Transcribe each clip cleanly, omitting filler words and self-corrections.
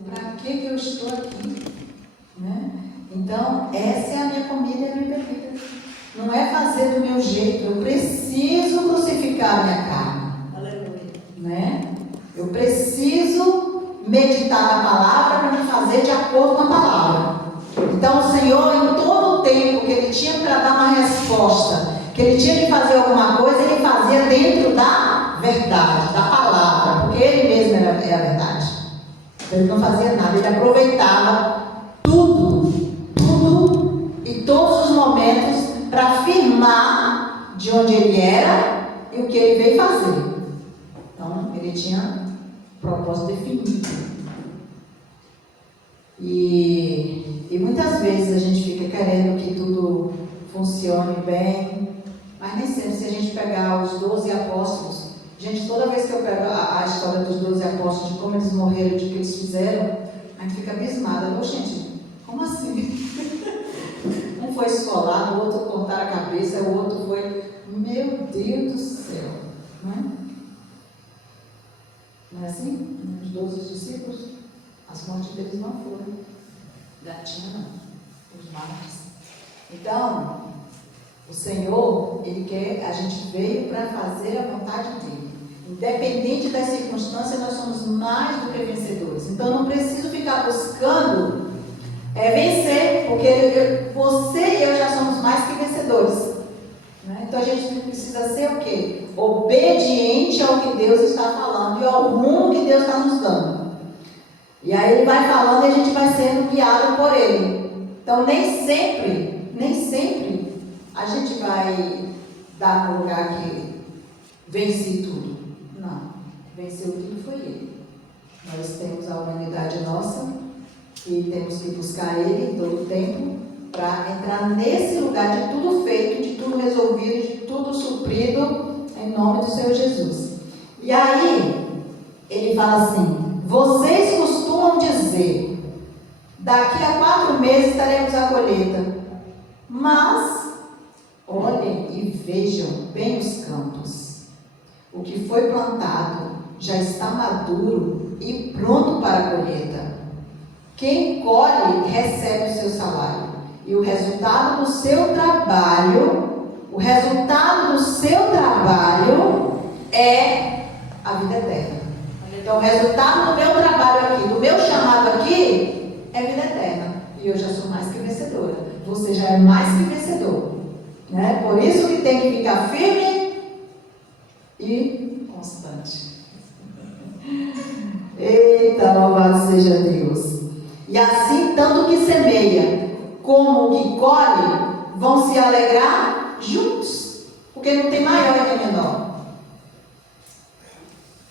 Para que eu estou aqui? Né? Então, essa é a minha comida e a minha bebida. Não é fazer do meu jeito. Eu preciso crucificar a minha carne. Aleluia. Né? Eu preciso meditar na palavra para me fazer de acordo com a palavra. Então, o Senhor, em todo o tempo que Ele tinha para dar uma resposta, que Ele tinha que fazer alguma coisa, Ele fazia dentro da verdade, da palavra, porque Ele mesmo é a verdade. Ele não fazia nada, Ele aproveitava tudo e todos os momentos para afirmar de onde Ele era e o que Ele veio fazer. Então, Ele tinha propósito definido. E muitas vezes a gente fica querendo que tudo funcione bem, mas nem sempre. Se a gente pegar os 12 apóstolos, gente, toda vez que eu pego a história dos 12 apóstolos, de como eles morreram, de que eles fizeram, a gente fica abismada. Ô, gente, como assim? Um foi esfolado, o outro cortaram a cabeça, o outro foi... Meu Deus do céu! Não é? Não é assim? Os 12 discípulos, as mortes deles não foram. Gatinha não, os mártires. Então, o Senhor, Ele quer, a gente veio para fazer a vontade dEle. Independente das circunstâncias, nós somos mais do que vencedores. Então, eu não preciso ficar buscando vencer, porque você e eu já somos mais que vencedores. Né? Então, a gente precisa ser o quê? Obediente ao que Deus está falando e ao rumo que Deus está nos dando. E aí Ele vai falando e a gente vai sendo guiado por Ele. Então, nem sempre a gente vai dar no lugar que venci tudo. Não, venceu tudo foi Ele. Nós temos a humanidade nossa e temos que buscar Ele em todo o tempo para entrar nesse lugar de tudo feito, de tudo resolvido, de tudo suprido, em nome do Senhor Jesus. E aí, Ele fala assim: vocês costumam dizer, daqui a 4 meses estaremos à colheita, mas olhem e vejam bem os campos. O que foi plantado já está maduro e pronto para a colheita. Quem colhe recebe o seu salário. E o resultado do seu trabalho, é a vida eterna. Então, o resultado do meu trabalho aqui, do meu chamado aqui, é vida eterna. E eu já sou mais que vencedora. Você já é mais que vencedor. Né? Por isso que tem que ficar firme e constante. Eita, louvado seja Deus. E assim, tanto que semeia como o que colhe vão se alegrar juntos, porque não tem maior e nem menor.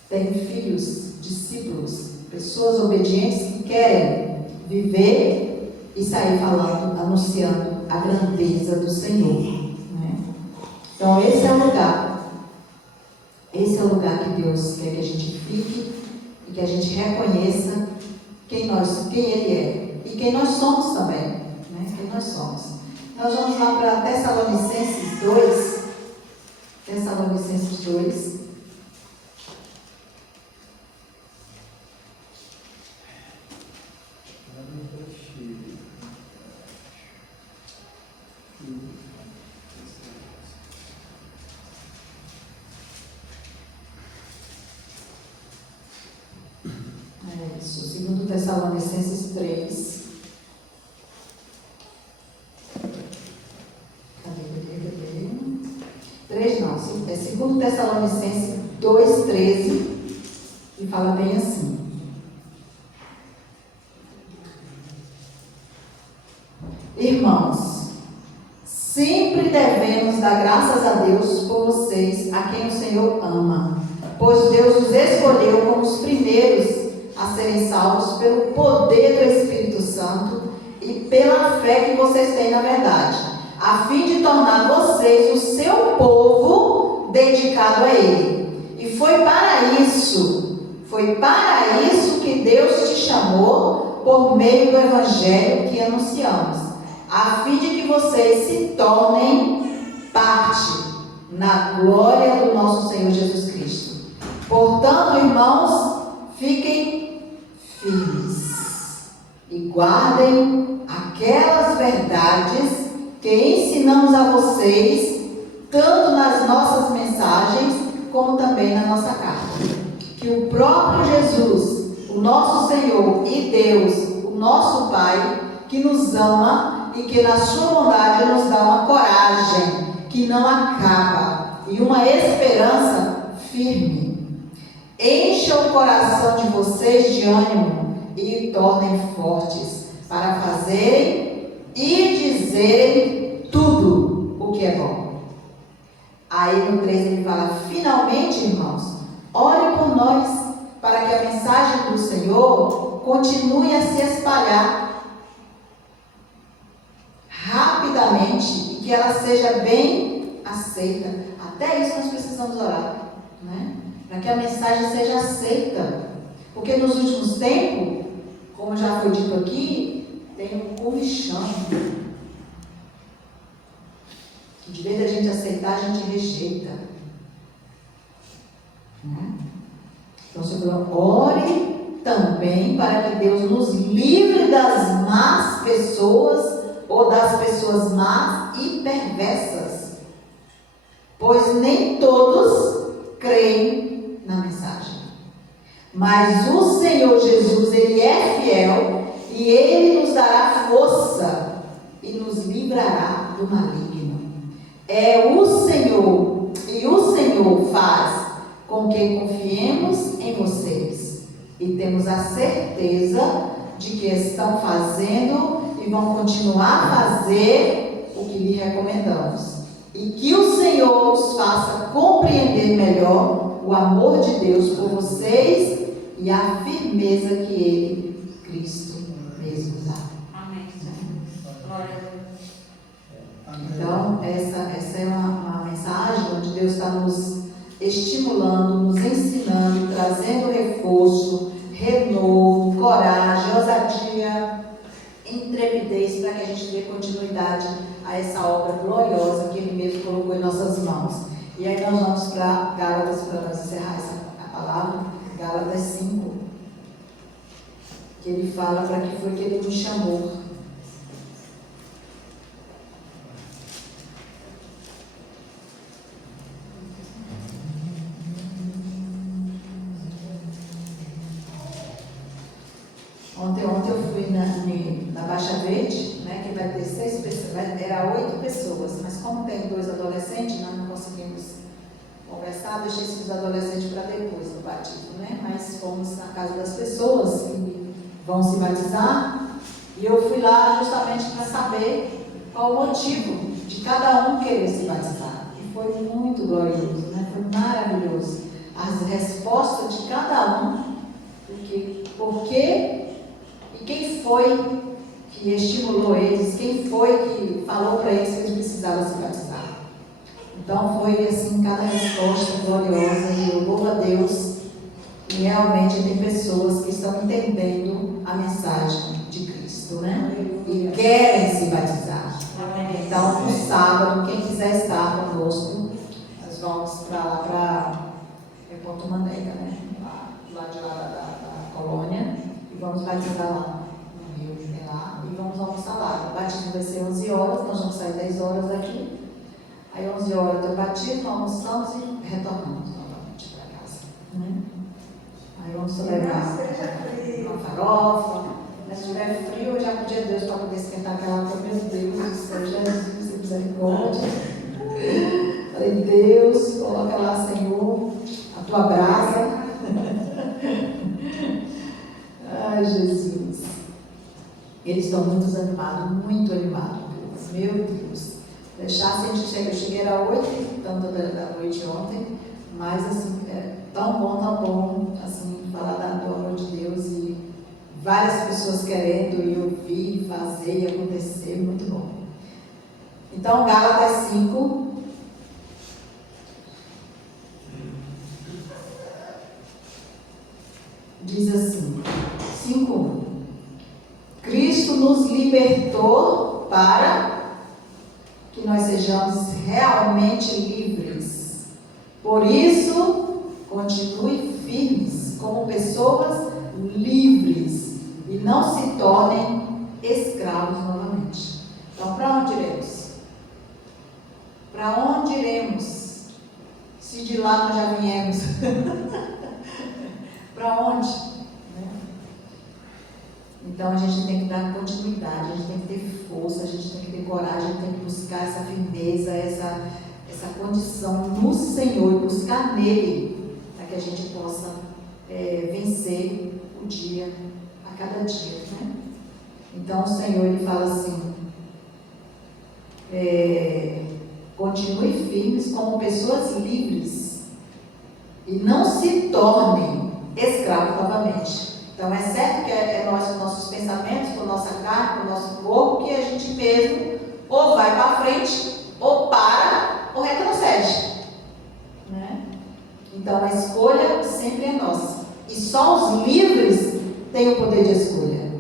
Tem filhos, discípulos, pessoas obedientes que querem viver e sair falando, anunciando a grandeza do Senhor. Né? Então esse é o lugar. Esse é o lugar que Deus quer que a gente fique e que a gente reconheça quem Ele é e quem nós somos também. Né? Quem nós somos. Nós vamos lá para Tessalonicenses 2. Tessalonicenses 2. Segundo Tessalonicenses 3. Cadê? 3 não, é segundo Tessalonicenses 2,13, e fala bem assim: irmãos, sempre devemos dar graças a Deus por vocês, a quem o Senhor ama, pois Deus os escolheu como os primeiros a serem salvos pelo poder do Espírito Santo e pela fé que vocês têm na verdade, a fim de tornar vocês o seu povo dedicado a Ele. E foi para isso que Deus te chamou por meio do Evangelho que anunciamos, a fim de que vocês se tornem parte na glória do nosso Senhor Jesus Cristo. Portanto, irmãos, fiquem firmes e guardem aquelas verdades que ensinamos a vocês, tanto nas nossas mensagens, como também na nossa carta. Que o próprio Jesus, o nosso Senhor e Deus, o nosso Pai, que nos ama e que na sua bondade nos dá uma coragem que não acaba e uma esperança firme, encha o coração de vocês de ânimo e o tornem fortes para fazerem e dizerem tudo o que é bom. Aí no 3 ele fala: finalmente, irmãos, orem por nós, para que a mensagem do Senhor continue a se espalhar rapidamente e que ela seja bem aceita. Até isso nós precisamos orar, né? Para que a mensagem seja aceita. Porque nos últimos tempos, como já foi dito aqui, tem um comichão. Que de vez da gente aceitar, a gente rejeita. Então, o Senhor, ore também para que Deus nos livre das más pessoas ou das pessoas más e perversas, pois nem todos creem na mensagem. Mas o Senhor Jesus, Ele é fiel e Ele nos dará força e nos livrará do maligno. É o Senhor, e o Senhor faz com que confiemos em vocês e temos a certeza de que estão fazendo e vão continuar a fazer o que lhe recomendamos. E que o Senhor os faça compreender melhor o amor de Deus por vocês e a firmeza que Ele, Cristo, mesmo dá. Amém. Glória a Deus. Então, essa é uma mensagem onde Deus está nos estimulando, nos ensinando, trazendo reforço, renovo, coragem, ousadia, intrepidez, para que a gente dê continuidade a essa obra gloriosa que Ele mesmo colocou em nossas mãos. E aí nós vamos para Gálatas, para nós encerrar a palavra, Gálatas 5, que ele fala para que foi que Ele nos chamou. Ontem eu fui na Baixa Verde, né, que vai ter 6 pessoas, era 8 pessoas, mas como tem 2 adolescentes, nós não conseguimos conversar, deixei esses adolescentes para depois do batismo, né? Mas fomos na casa das pessoas que vão se batizar e eu fui lá justamente para saber qual o motivo de cada um querer se batizar. E foi muito glorioso, né? Foi maravilhoso. As respostas de cada um, por quê? E quem foi que estimulou eles, quem foi que falou para eles que eles precisavam se batizar. Então foi assim, cada resposta gloriosa, e eu louvo a Deus, e realmente tem pessoas que estão entendendo a mensagem de Cristo, né? E querem se batizar. Então, no sábado, quem quiser estar conosco, nós vamos para lá, para Porto Manteiga, né? Lá de lá da colônia. Vamos batizar lá no Rio, lá, e vamos almoçar lá. O batismo vai ser 11 horas, nós vamos sair 10 horas daqui. Aí 11 horas do batismo, almoçamos e retornamos novamente para casa. Aí vamos celebrar uma farofa. Se tiver frio, eu já pedi a Deus para poder esquentar aquela água. Meu Deus, Jesus, misericórdia. Falei, Deus, coloca lá, Senhor, a tua brasa. Ai, Jesus. Eles estão muito animados, muito animados. Meu Deus. Deixasse a gente chegar. Eu cheguei às 8 da noite ontem, mas assim, é tão bom, assim, falar do amor de Deus e várias pessoas querendo e ouvir, fazer e acontecer, muito bom. Então, Gálatas 5. Diz assim, 5:1. Cristo nos libertou para que nós sejamos realmente livres. Por isso, continue firmes como pessoas livres e não se tornem escravos novamente. Então, para onde iremos? Para onde iremos? Se de lá nós já viemos. Para onde? Né? Então, a gente tem que dar continuidade, a gente tem que ter força, a gente tem que ter coragem, a gente tem que buscar essa firmeza, essa condição no Senhor e buscar nele, para que a gente possa vencer o dia, a cada dia, né? Então o Senhor, ele fala assim, continue firmes como pessoas livres e não se tornem escravos novamente. Então é certo que é nós, com nossos pensamentos, com nossa carne, com o nosso corpo, que a gente mesmo ou vai para frente, ou para, ou retrocede, né? Então a escolha sempre é nossa. E só os livres têm o poder de escolha,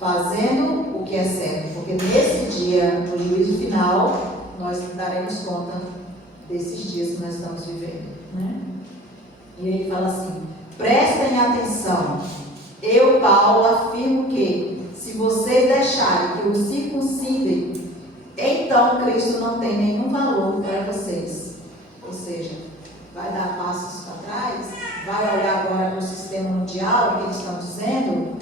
fazendo o que é certo, porque nesse dia, no juízo final, nós daremos conta desses dias que nós estamos vivendo, né? E ele fala assim, prestem atenção, eu, Paulo, afirmo que se vocês deixarem que o circuncidem, então Cristo não tem nenhum valor para vocês. Ou seja, vai dar passos para trás, vai olhar agora para o sistema mundial, que eles estão dizendo,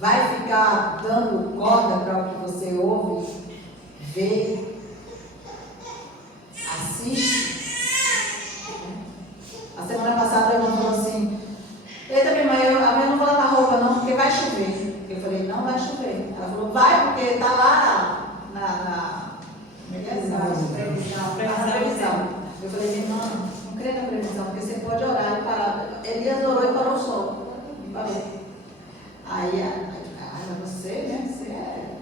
vai ficar dando corda para o que você ouve, vê, assiste. A semana passada a irmã falou assim, eita minha mãe, eu não vou lavar roupa não, porque vai chover. Eu falei, não vai chover. Ela falou, vai, porque está lá na previsão. Eu falei, irmã, não crê na previsão, porque você pode orar e parar. Elias orou e parou o sol. E parou. Aí você, né? Você é.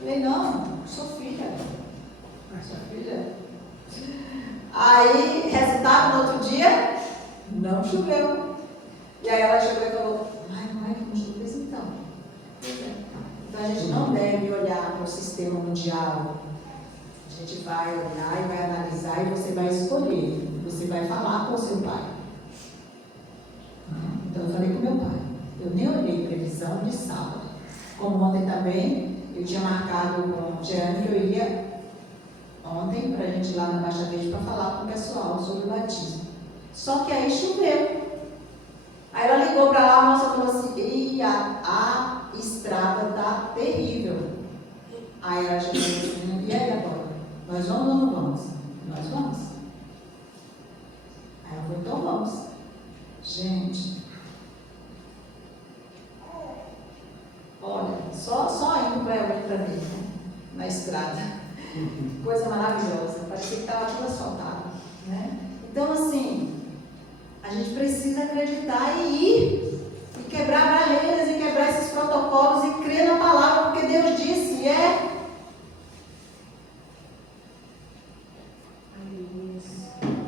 Eu falei, não, sou filha. Sua filha. Aí, resultado, no outro dia, não choveu. E aí ela chegou e falou, ai, não é que não choveu então? Então a gente não deve olhar para o sistema mundial. A gente vai olhar e vai analisar e você vai escolher. Você vai falar com o seu pai. Então eu falei com meu pai. Eu nem olhei previsão de sábado. Como ontem também, eu tinha marcado com o Jeane que eu iria ontem para a gente ir lá na Baixa Verde para falar com o pessoal sobre o batismo. Só que aí choveu. Aí ela ligou para lá, a moça falou assim, a estrada está terrível. Aí ela chegou assim, e aí agora? Nós vamos ou não vamos? Nós vamos. Aí ela falou, então vamos. Gente, olha, só indo para ela para mim, né? Na estrada. Coisa maravilhosa, parecia que estava tudo asfaltado, né? Então assim, a gente precisa acreditar e ir, e quebrar barreiras, e quebrar esses protocolos, e crer na palavra, porque Deus disse, e é.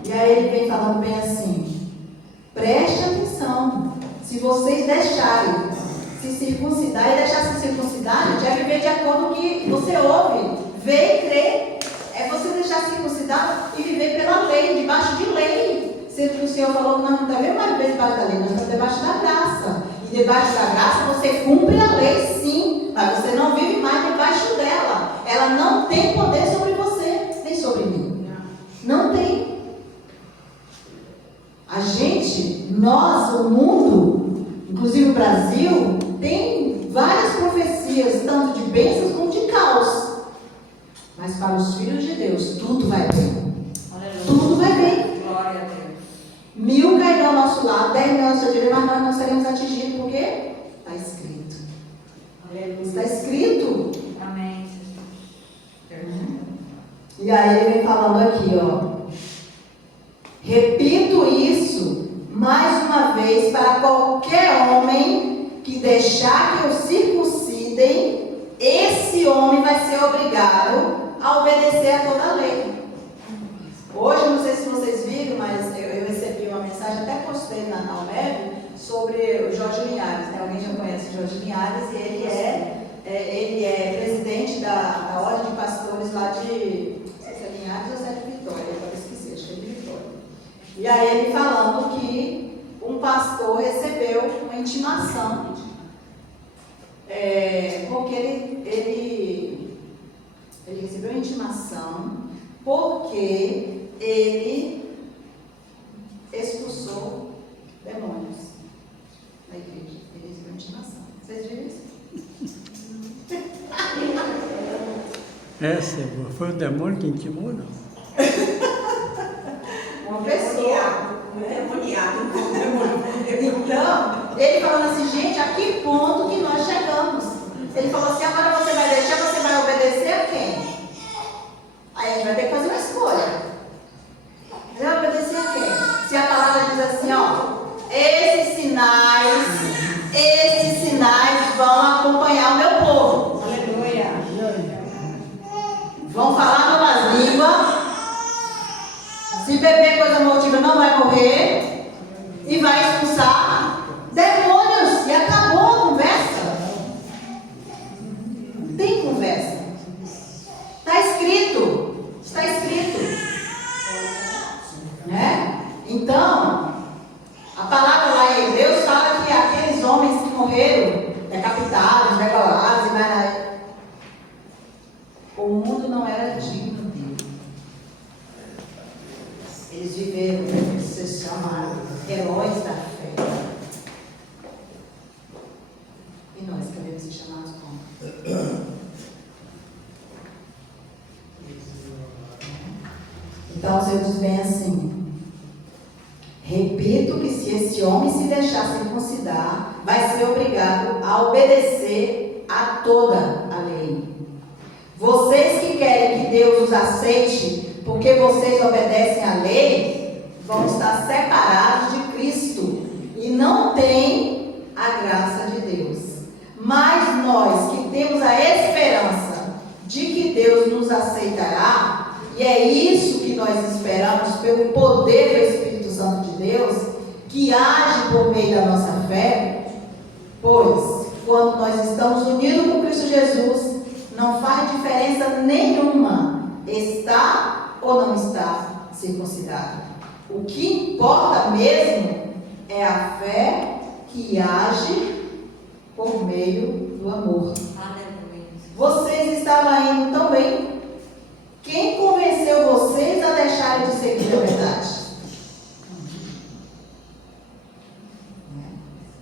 E aí ele vem falando bem assim, preste atenção, se vocês deixarem se circuncidar e deixar se circuncidar, gente, é viver de acordo com o que você ouve, vê e crê, é você deixar circuncidar e viver pela lei, debaixo de lei, sendo que o Senhor falou que nós não devemos mais viver debaixo da lei, nós estamos debaixo da graça, e debaixo da graça você cumpre a lei sim, mas você não vive mais debaixo dela, ela não tem poder sobre você, nem sobre mim, não tem. A gente, nós, o mundo, inclusive o Brasil, tem várias profecias, tanto de bênçãos como de caos. Mas para os filhos de Deus, tudo vai bem. Aleluia. Tudo vai bem. Glória a Deus. 1000 cairão ao nosso lado, 10 ao nosso direito, mas nós não seremos atingidos, porque está escrito. Aleluia. Está escrito. Amém. E aí ele vem falando aqui, ó. Repito isso mais uma vez para qualquer homem que deixar que o circuncidem, esse homem vai ser obrigado a obedecer a toda a lei. Hoje, não sei se vocês viram, mas eu recebi uma mensagem, até postei na web, sobre o Jorge Linhares, né? Alguém já conhece o Jorge Linhares, e ele é presidente da Ordem de Pastores lá de, não sei se é Linhares ou se é de Vitória, agora esqueci, acho que é de Vitória. E aí ele falando que um pastor recebeu uma intimação, porque ele recebeu uma intimação, porque ele expulsou demônios da igreja. Ele recebeu uma intimação. Vocês viram isso? Foi o demônio que intimou, não? Uma pessoa. Demoniado. Então, ele falando assim, gente, a que ponto que nós chegamos? Ele falou assim, agora você vai deixar, você vai obedecer a quem? Aí a gente vai ter que fazer uma escolha. Você vai obedecer a quem? Se a palavra diz assim, ó, esses sinais vão acompanhar o meu povo. Aleluia. Vão falar novas línguas. Se beber coisa mortífera não vai morrer. E vai expulsar demônios. E acabou a conversa. Tem conversa. Está escrito. Está escrito. Né? Então, a palavra lá em Hebreus fala que aqueles homens que morreram, decapitados, degolados e mais. O mundo não era digno dele. Eles viveram, eles se chamaram heróis da fé. E nós queremos ser chamados como? Então o Senhor diz bem assim: repito que se esse homem se deixar circuncidar, vai ser obrigado a obedecer a toda a lei. Vocês que querem que Deus os aceite porque vocês obedecem à lei, vão estar separados de Cristo e não têm a graça de Deus. Mas nós que temos a esperança de que Deus nos aceitará, e é isso que nós esperamos pelo poder do Espírito Santo de Deus, que age por meio da nossa fé, pois quando nós estamos unidos com Cristo Jesus, não faz diferença nenhuma estar ou não está circuncidado. O que importa mesmo é a fé que age por meio do amor. Aleluia. Vocês estavam indo tão bem. Quem convenceu vocês a deixarem de seguir a verdade?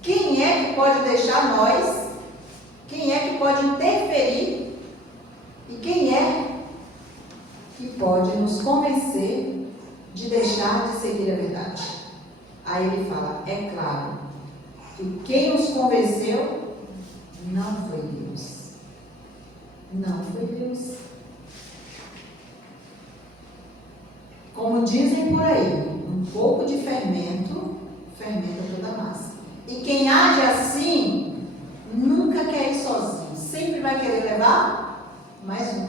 Quem é que pode deixar nós? Quem é que pode interferir? E quem é que pode nos convencer de deixar de seguir a verdade? Aí ele fala, é claro, que quem os convenceu não foi Deus. Não foi Deus. Como dizem por aí, um pouco de fermento fermenta toda a massa. E quem age assim, nunca quer ir sozinho. Sempre vai querer levar mais um.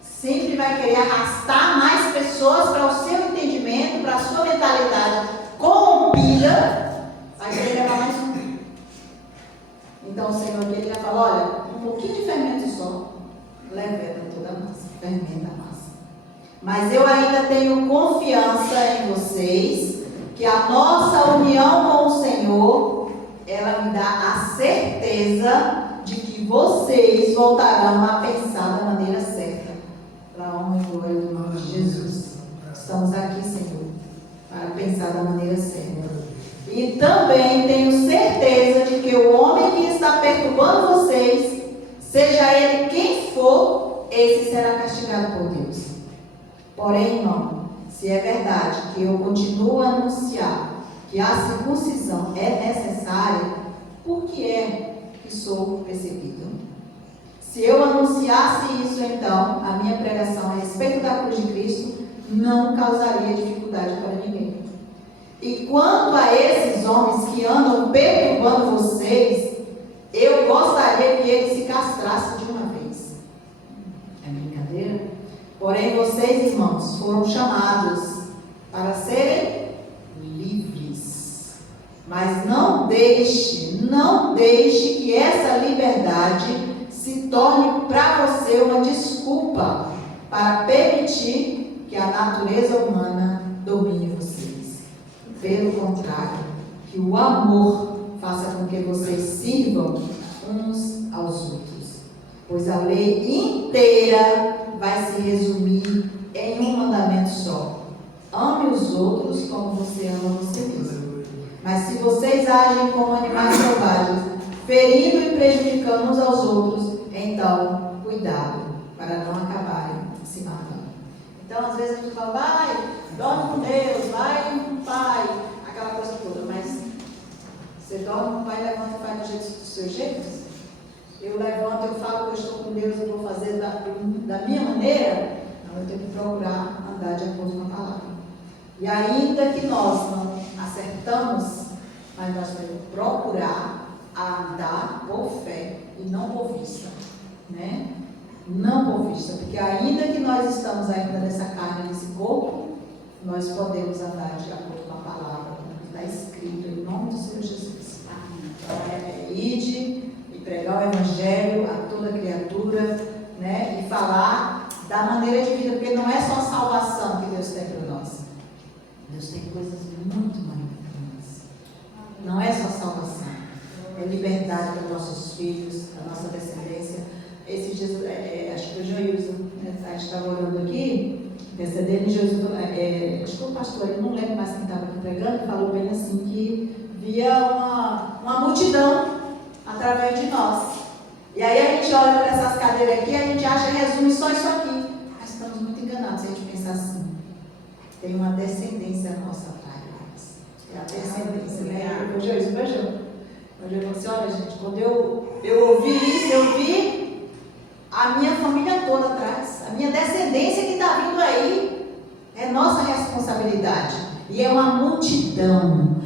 Sempre vai querer arrastar mais pessoas para o seu entendimento, para a sua mentalidade corrompida, vai querer levar mais um. Então o Senhor aqui ele já fala, olha, um pouquinho de fermento só leveta toda a massa, fermenta a massa. Mas eu ainda tenho confiança em vocês, que a nossa união com o Senhor, ela me dá a certeza de que vocês voltarão a pensar da maneira certa, para a honra e glória do nome de Jesus. Estamos aqui, Senhor, para pensar da maneira certa. E também tenho certeza de que o homem que está perturbando vocês, seja ele quem for, esse será castigado por Deus. Porém, irmão, se é verdade que eu continuo a anunciar que a circuncisão é necessária, por que é que sou perseguido? Se eu anunciasse isso, então, a minha pregação a respeito da cruz de Cristo não causaria dificuldade para ninguém. E quanto a esses homens que andam perturbando vocês, eu gostaria que eles se castrassem de uma vez. É brincadeira? Porém, vocês, irmãos, foram chamados para serem livres. Mas não deixe que essa liberdade se torne para você uma desculpa para permitir que a natureza humana domine vocês. Pelo contrário, que o amor faça com que vocês sirvam uns aos outros. Pois a lei inteira vai se resumir em um mandamento só: ame os outros como você ama você mesmo. Mas se vocês agem como animais selvagens, ferindo e prejudicando uns aos outros, então, cuidado, para não acabarem se matando. Então, às vezes a gente fala, vai, dorme com Deus, vai com o Pai, aquela coisa toda, mas você dorme com o Pai, levanta e faz do seu jeito? Eu levanto, eu falo que eu estou com Deus, eu vou fazer da minha maneira? Não, eu tenho que procurar andar de acordo com a palavra. E ainda que nós não acertamos, mas nós temos que procurar andar por fé e não por vista, né? Não por vista, porque ainda que nós estamos ainda nessa carne, nesse corpo, nós podemos andar de acordo com a palavra, como está escrito, em nome do Senhor Jesus. Então, ide e pregar o Evangelho a toda criatura, né? E falar da maneira de vida, porque não é só salvação que Deus tem para nós. Deus tem coisas muito maiores para nós. Não é só salvação, é liberdade para nossos filhos, para nossa descendência. Esses dias, acho que foi o Joilson, né, a gente estava orando aqui, intercedendo, e Jesus, acho que foi o pastor, eu não lembro mais quem estava aqui pregando, falou bem assim, que via uma multidão através de nós. E aí a gente olha para essas cadeiras aqui, a gente acha, resume só isso aqui. Mas estamos muito enganados se a gente pensar assim. Tem uma descendência nossa atrás. É a descendência, né? O Joilson, beijou. Hoje eu falei assim, olha gente, quando eu ouvi isso, eu vi a minha família toda atrás, a minha descendência que está vindo aí, é nossa responsabilidade. E é uma multidão,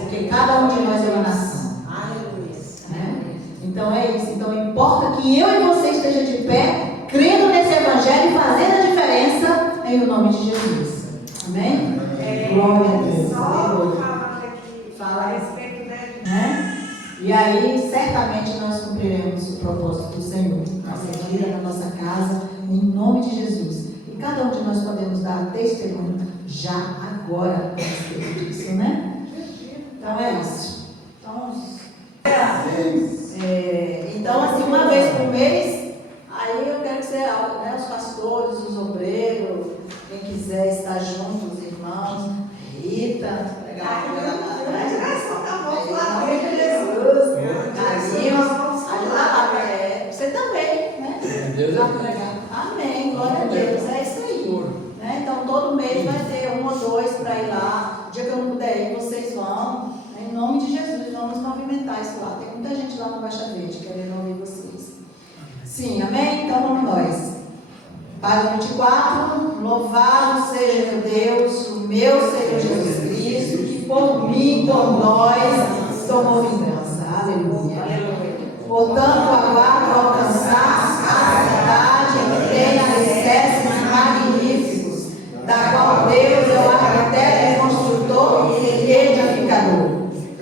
porque cada um de nós é uma nação. Né? Então é isso, então importa que eu e você esteja de pé, crendo nesse Evangelho e fazendo a diferença em o nome de Jesus. Amém? Glória a Deus. Fala a respeito, né? E aí, certamente nós cumpriremos o propósito do Senhor, nossa vida, na nossa casa, em nome de Jesus. E cada um de nós podemos dar testemunho já agora a respeito disso, né? Então é isso. Então, assim, uma vez por mês, aí eu quero que você, né, os pastores, os obreiros, quem quiser estar junto, os irmãos, Rita, pregar a você também, né? Amém, glória a Deus, é isso aí. Né? Então todo mês vai ter um ou dois para ir lá. O dia que eu não puder ir, vocês vão. Né? Em nome de Jesus, vamos movimentar isso lá. Tem muita gente lá no Baixa Verde querendo ouvir vocês. Sim, amém? Então vamos nós. Página 24, louvado seja meu Deus, o meu Senhor Jesus Cristo, que por mim, por nós, tomou vingança. Aleluia. Portanto, aguardo alcançar a cidade que tem alicerces magníficos, da qual Deus é o arquiteto, construtor e edificador.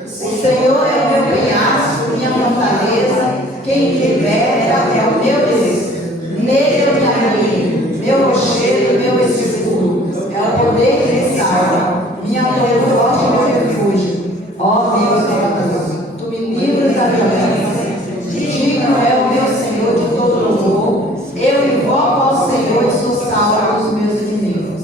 O Senhor é o meu penhasco, minha fortaleza, quem me liberta é o meu Deus. Nele eu me alinho, meu rochedo, meu escudo, é o poder que me salva, minha torre forte e meu refúgio. Ó Deus Salvador, tu me livras da violência. Digno é o meu Senhor de todo louvor. Eu invoco ao Senhor e sou salvo dos meus inimigos.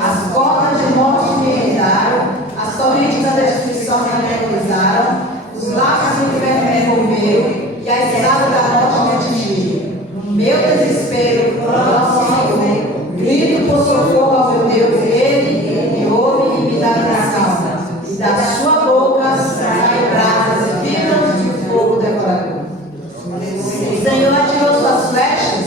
As cordas de morte me rendaram, as torrentes da destruição me aterrorizaram, os laços do inferno me envolveram e a estrada da morte me atingiu. No meu desespero, clamo ao Senhor, grito por socorro ao meu Deus, Ele me ouve e me dá atenção. E da sua boca saem brasas vivas de fogo devorador. O Senhor atirou suas flechas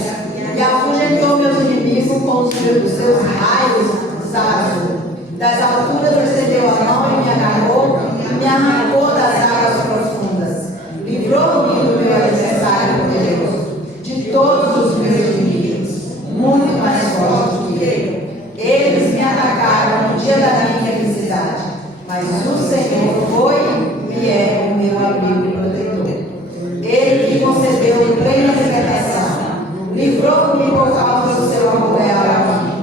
e afugentou meus inimigos com os seus raios desarrasou. Das alturas estendeu a mão e me agarrou e me arrancou das águas profundas. Livrou-me do meu adversário poderoso, de todos os meus inimigos, muito mais forte do que eu. Eles me atacaram no dia da minha felicidade, mas o Senhor foi e é o meu abrigo e protetor. Ele me concedeu em plena libertação, livrou-me por causa do seu amor leal a mim.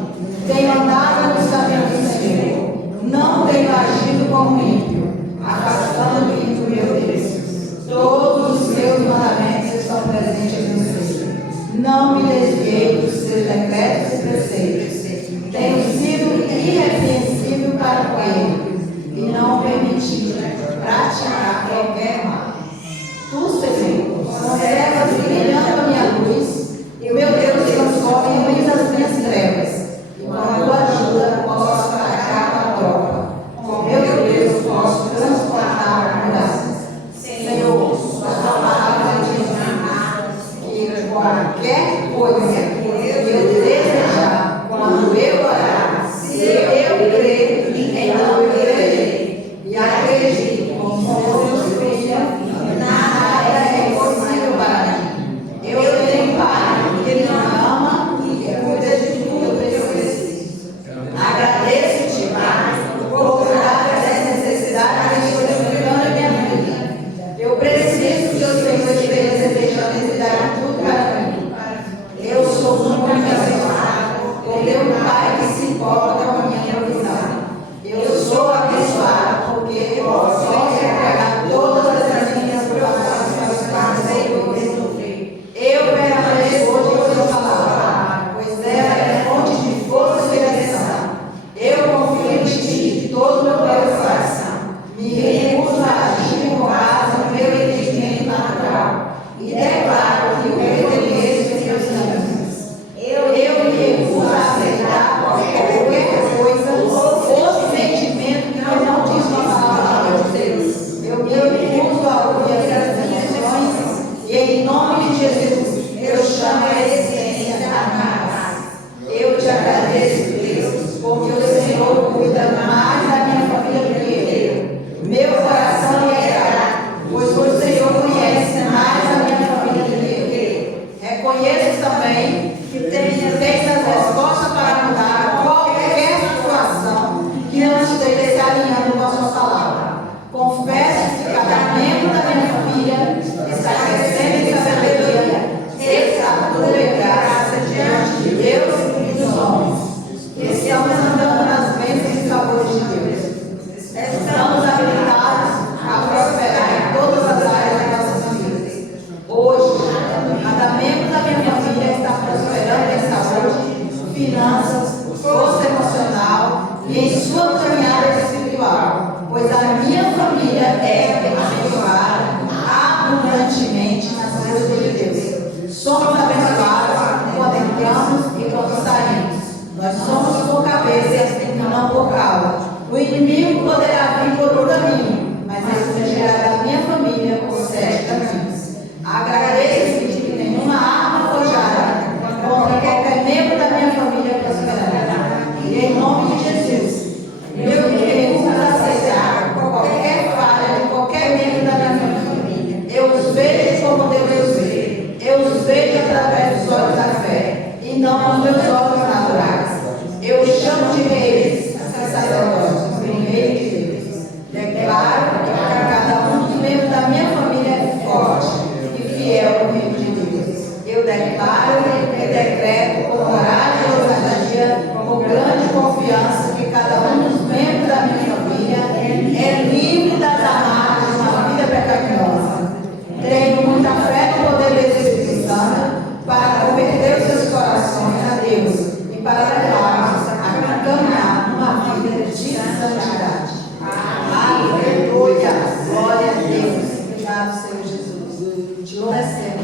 Tenho andado nos caminhos do Senhor, não tenho agido qualquer mal. Tu, Senhor, conservas brilhando a minha luz, e o meu Deus transforma em luz as minhas trevas. E com a tua ajuda posso atacar a tropa. Com meu Deus posso transportar muralhas. Senhor, a tua palavra diz que qualquer coisa que eu desejar, quando eu orar, se eu crer, então eu crerei. E acredito, como Deus filha, nada é impossível para mim. Eu tenho Pai que me ama e cuida de tudo que eu preciso. Agradeço-te, Pai, por cuidar das necessidades que estou enfrentando na minha vida. Eu preciso que o Senhor esteja deixando de dar tudo para mim. Eu sou muito abençoado por ter um Pai que se importa com a minha provisão. Eu sou abençoado porque posso entregar todas as minhas preocupações para o Senhor resolver. Eu permaneço hoje em sua palavra, pois ela é fonte de força e direção. Eu confio em ti de todo o meu coração. Me recuso a agir com base no meu entendimento natural e declaro que eu reconheço os meus caminhos. Eu me recuso a aceitar qualquer coisa ou sentimento que não diz uma palavra de Deus. Eu me recuso a ouvir as intenções e, em nome de Jesus, eu chamo a essência da paz. Eu te agradeço, Deus, porque o Senhor cuida mais da minha família do que eu. Meu coração lhe é grato, pois o Senhor conhece mais a minha família do que eu. Reconheço também que tens as respostas para mudar qualquer situação que não esteja se alinhando com a sua palavra. Confesso que cada membro da minha família está crescendo em sabedoria, estatura e graça diante de Deus e dos homens. Estamos andando nas bênçãos e favores de Deus. Estamos habilitados a prosperar em todas as áreas das nossas vidas. Hoje, cada membro da minha família está prosperando em saúde, finanças, força emocional e em sua caminhada espiritual, pois a minha família é abençoada abundantemente nas coisas de Deus. Somos abençoados quando entramos e quando saímos. Nós somos por cabeça e não por cauda. O inimigo poderá vir por um caminho, mas ele fugirá da minha família por 7 caminhos. Agradeço que nenhuma arma forjada contra qualquer membro da minha família prosperará. E em nome de Jesus, eu me recuso a aceitar qualquer falha de qualquer membro da minha família. Eu os vejo como Deus os vê. Eu os vejo através dos olhos da fé e não dos meus olhos naturais. Eu chamo de reis, sacerdotes, primeiro de Deus. Declaro que cada um dos membros da minha família é forte e fiel ao reino de Deus. Eu declaro e decreto com coragem e ousadia, com grande confiança, que cada um dos membros da minha família é livre das amarras de uma vida pecaminosa. Tenho muita fé no poder do Espírito Santo para converter os seus corações a Deus e para levar-nos a caminhar numa vida de santidade. Aleluia! Glória a Deus! Obrigado, Senhor Jesus. Te louvo.